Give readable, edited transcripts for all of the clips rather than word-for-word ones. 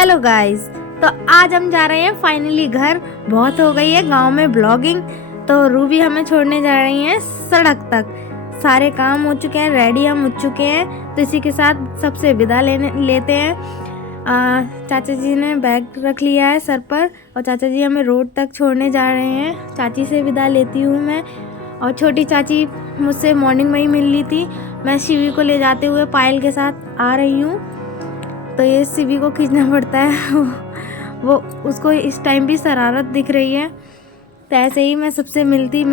Hello guys, तो आज हम जा रहे हैं फाइनली घर। बहुत हो गई है गांव में ब्लॉगिंग, तो रूबी हमें छोड़ने जा रही हैं सड़क तक। सारे काम हो चुके हैं, रेडी हम हो चुके हैं, तो इसी के साथ सबसे विदा लेते हैं। चाचा जी ने बैग रख लिया है सर पर और चाचा जी हमें रोड तक छोड़ने जा रहे हैं। चाची से विदा लेती हूँ मैं, और छोटी चाची मुझसे मॉर्निंग में ही मिल ली थी। मैं शिवी को ले जाते हुए पायल के साथ आ रही हूँ, तो ये शिवी को खींचना पड़ता है। वो उसको इस टाइम भी शरारत दिख रही है, तो ऐसे ही मैं सबसे मिलती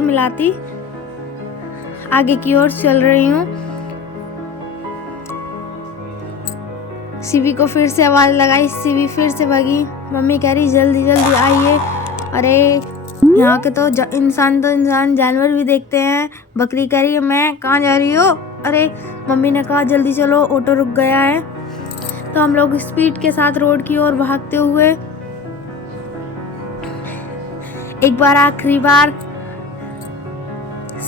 मिलाती आगे की ओर चल रही हूँ। शिवी को फिर से आवाज़ लगाई, शिवी फिर से भागी। मम्मी कह रही जल्दी जल्दी आइए। अरे यहाँ के तो इंसान जानवर भी देखते हैं। बकरी कह रही है मैं कहाँ जा रही हो। अरे मम्मी ने कहा जल्दी चलो, ऑटो रुक गया है। तो हम लोग स्पीड के साथ रोड की ओर भागते हुए एक बार आखिरी बार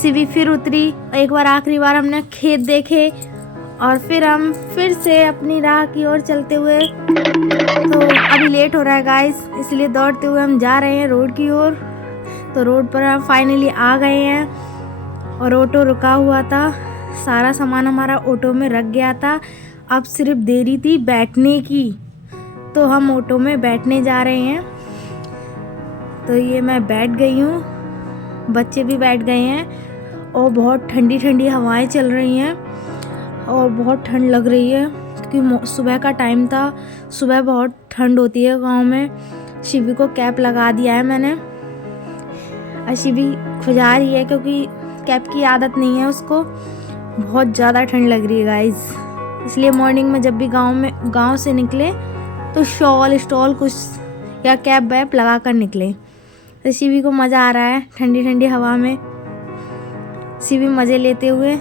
शिवी फिर उतरी। एक बार आखिरी बार हमने खेत देखे और फिर हम फिर से अपनी राह की ओर चलते हुए, तो अभी लेट हो रहा है गाइस, इसलिए दौड़ते हुए हम जा रहे हैं रोड की ओर। तो रोड पर हम फाइनली आ गए हैं और ऑटो रुका हुआ था। सारा सामान हमारा ऑटो में रख गया था, अब सिर्फ देरी थी बैठने की। तो हम ऑटो में बैठने जा रहे हैं। तो ये मैं बैठ गई हूँ, बच्चे भी बैठ गए हैं और बहुत ठंडी ठंडी हवाएं चल रही हैं और बहुत ठंड लग रही है क्योंकि सुबह का टाइम था। सुबह बहुत ठंड होती है गांव में। शिवी को कैप लगा दिया है मैंने, और शिवी खुजा रही है क्योंकि कैप की आदत नहीं है उसको। बहुत ज़्यादा ठंड लग रही है गाइस, इसलिए मॉर्निंग में जब भी गांव से निकले तो शॉल स्टॉल कुछ या कैप वैप लगा कर निकले। तो शिवी को मज़ा आ रहा है ठंडी ठंडी हवा में। शिवी मज़े लेते हुए,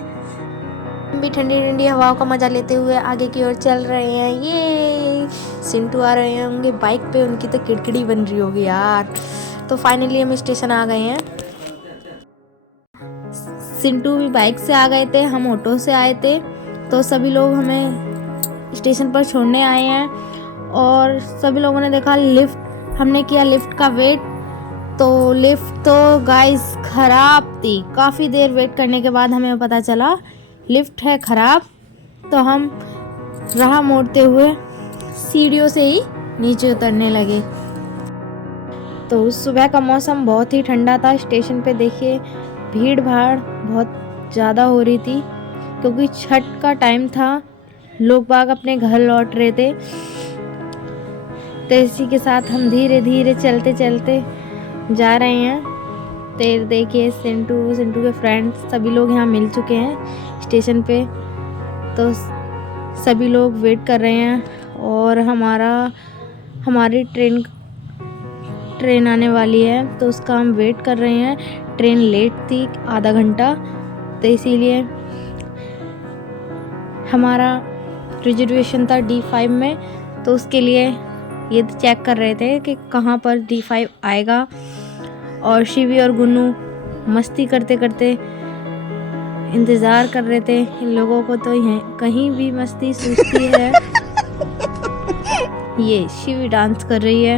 भी ठंडी ठंडी हवाओं का मज़ा लेते हुए आगे की ओर चल रहे हैं। ये सिंटू आ रहे हैं उनके बाइक पे, उनकी तो किड़किड़ी बन रही होगी यार। तो फाइनली हम स्टेशन आ गए हैं। सिंटू भी बाइक से आ गए थे, हम ऑटो से आए थे। तो सभी लोग हमें स्टेशन पर छोड़ने आए हैं और सभी लोगों ने देखा लिफ्ट, हमने किया लिफ्ट का वेट। तो लिफ्ट तो गाइस खराब थी। काफ़ी देर वेट करने के बाद हमें पता चला लिफ्ट है खराब। तो हम राह मोड़ते हुए सीढ़ियों से ही नीचे उतरने लगे। तो सुबह का मौसम बहुत ही ठंडा था। स्टेशन पे देखिए भीड़ भाड़ बहुत ज़्यादा हो रही थी क्योंकि छठ का टाइम था, लोग बाग अपने घर लौट रहे थे। तो इसी के साथ हम धीरे धीरे चलते चलते जा रहे हैं। तो देखिए सिंटू के फ्रेंड्स सभी लोग यहाँ मिल चुके हैं स्टेशन पे। तो सभी लोग वेट कर रहे हैं और हमारी ट्रेन आने वाली है, तो उसका हम वेट कर रहे हैं। ट्रेन लेट थी आधा घंटा, तो इसीलिए हमारा रिजर्वेशन था D5 में। तो उसके लिए ये चेक कर रहे थे कि कहाँ पर D5 आएगा। और शिवी और गुन्नू मस्ती करते करते इंतज़ार कर रहे थे। इन लोगों को तो कहीं भी मस्ती सूझती है। ये शिवी डांस कर रही है।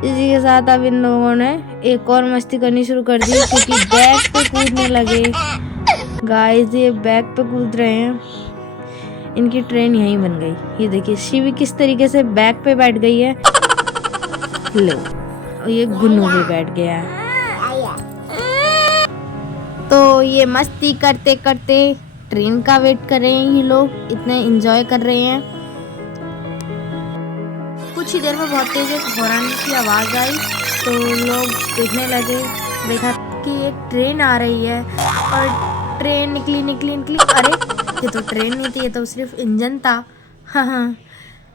इसी के साथ अब इन लोगों ने एक और मस्ती करनी शुरू कर दी क्योंकि बैग पे कूदने लगे। गाइस ये बैग पे कूद रहे हैं, इनकी ट्रेन यहीं बन गई। ये देखिए शिवी किस तरीके से बैग पे बैठ गई है। लो, ये गुन्नू भी बैठ गया है। तो ये मस्ती करते करते ट्रेन का वेट कर रहे हैं। ये लोग इतने एंजॉय कर रहे हैं। कुछ ही देर में बहुत तेज एक हॉर्न की आवाज़ आई, तो लोग देखने लगे। देखा कि एक ट्रेन आ रही है और ट्रेन निकली। अरे ये तो ट्रेन नहीं थी, ये तो सिर्फ इंजन था। हाँ,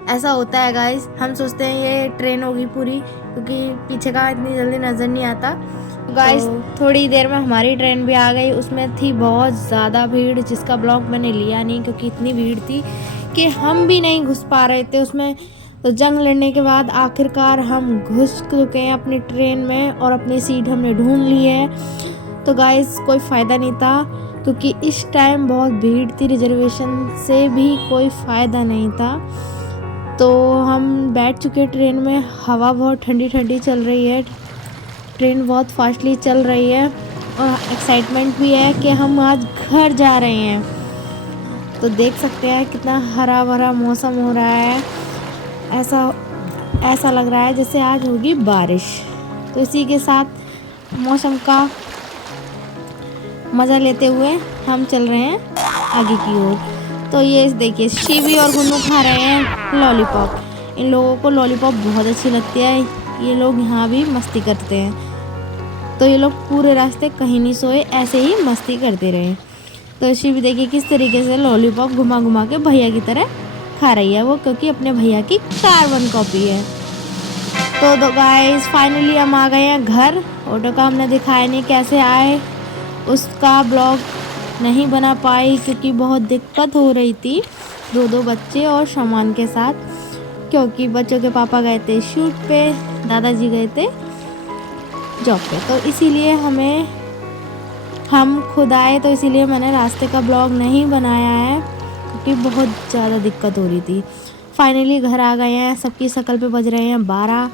ऐसा होता है गाइस। हम सोचते हैं ये ट्रेन होगी पूरी, क्योंकि पीछे का इतनी जल्दी नज़र नहीं आता। गाइस थोड़ी देर में हमारी ट्रेन भी आ गई। उसमें थी बहुत ज़्यादा भीड़, जिसका ब्लॉग मैंने लिया नहीं क्योंकि इतनी भीड़ थी कि हम भी नहीं घुस पा रहे थे उसमें। तो जंग लड़ने के बाद आखिरकार हम घुस चुके हैं अपनी ट्रेन में और अपनी सीट हमने ढूंढ ली है। तो गाइस कोई फ़ायदा नहीं था क्योंकि इस टाइम बहुत भीड़ थी, रिजर्वेशन से भी कोई फ़ायदा नहीं था। तो हम बैठ चुके ट्रेन में। हवा बहुत ठंडी ठंडी चल रही है, ट्रेन बहुत फास्टली चल रही है और एक्साइटमेंट भी है कि हम आज घर जा रहे हैं। तो देख सकते हैं कितना हरा भरा मौसम हो रहा है। ऐसा लग रहा है जैसे आज होगी बारिश। तो इसी के साथ मौसम का मज़ा लेते हुए हम चल रहे हैं आगे की ओर। तो ये देखिए शिवी और गुन्नू खा रहे हैं लॉलीपॉप। इन लोगों को लॉलीपॉप बहुत अच्छी लगती है। ये लोग यहाँ भी मस्ती करते हैं। तो ये लोग पूरे रास्ते कहीं नहीं सोए, ऐसे ही मस्ती करते रहे। तो शिवी देखिए किस तरीके से लॉलीपॉप घुमा घुमा के भैया की तरह खा रही है वो, क्योंकि अपने भैया की कार्बन कॉपी है। तो गाइस फाइनली हम आ गए हैं घर। ऑटो का हमने दिखाया नहीं कैसे आए, उसका ब्लॉग नहीं बना पाई क्योंकि बहुत दिक्कत हो रही थी दो बच्चे और सामान के साथ, क्योंकि बच्चों के पापा गए थे शूट पे, दादाजी गए थे जॉब पे। तो इसीलिए हम खुद आए, तो इसीलिए मैंने रास्ते का ब्लॉग नहीं बनाया है क्योंकि बहुत ज़्यादा दिक्कत हो रही थी। फाइनली घर आ गए हैं, सबकी शक्ल पे बज रहे हैं 12।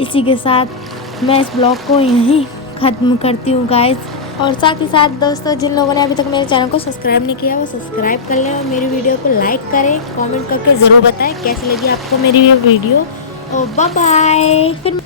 इसी के साथ मैं इस ब्लॉग को यहीं ख़त्म करती हूँ गाइस। और साथ ही साथ दोस्तों, जिन लोगों ने अभी तक मेरे चैनल को सब्सक्राइब नहीं किया वो सब्सक्राइब कर लें और मेरी वीडियो को लाइक करें, कमेंट करके ज़रूर बताएं कैसी लगी आपको मेरी ये वीडियो। और बाय बाय। फिर